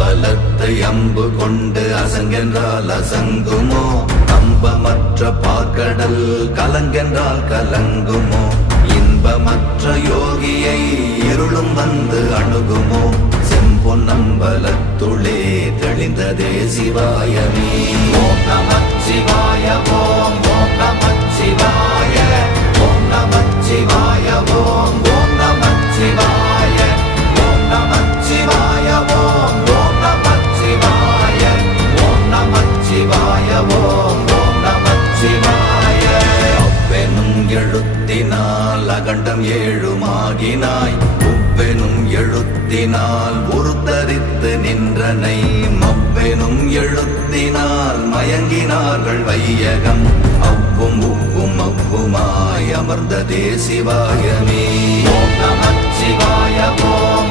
பலத்தை அம்பு கொண்டு அசங்கென்றால் அசங்குமோ? நம்பமற்ற பார்க்கடல் கலங்கென்றால் கலங்குமோ? இன்பமற்ற யோகியை இருளும் வந்து அணுகுமோ? செம்பொன்னம்பலத்துளே தெளிந்ததே சிவாயமே. ஓம் நமச்சிவாய ஓம் ஓம் நமச்சிவாய ஓம் நமச்சிவாய ஓம் ஓம் நமச்சிவாய ஓம் நமச்சிவாய ஓம் ஓம் நமச்சிவாய ஓம் நமச்சிவாய ஓம் ஓம் நமச்சிவாய. அவ்வெனும் எழுத்தினால் அகண்டம் ஏழுமாகினாய், உவ்வெனும் எழுத்தினால் உருத்தரித்து நின்றனை, மவ்வெனும் எழுத்தினால் மயங்கினார்கள் வையகம். அவ்வும் உவ்வும் அவ்வுமாய் அமர்ந்ததே சிவாயமே. ஓம் நமச்சிவாய ஓம்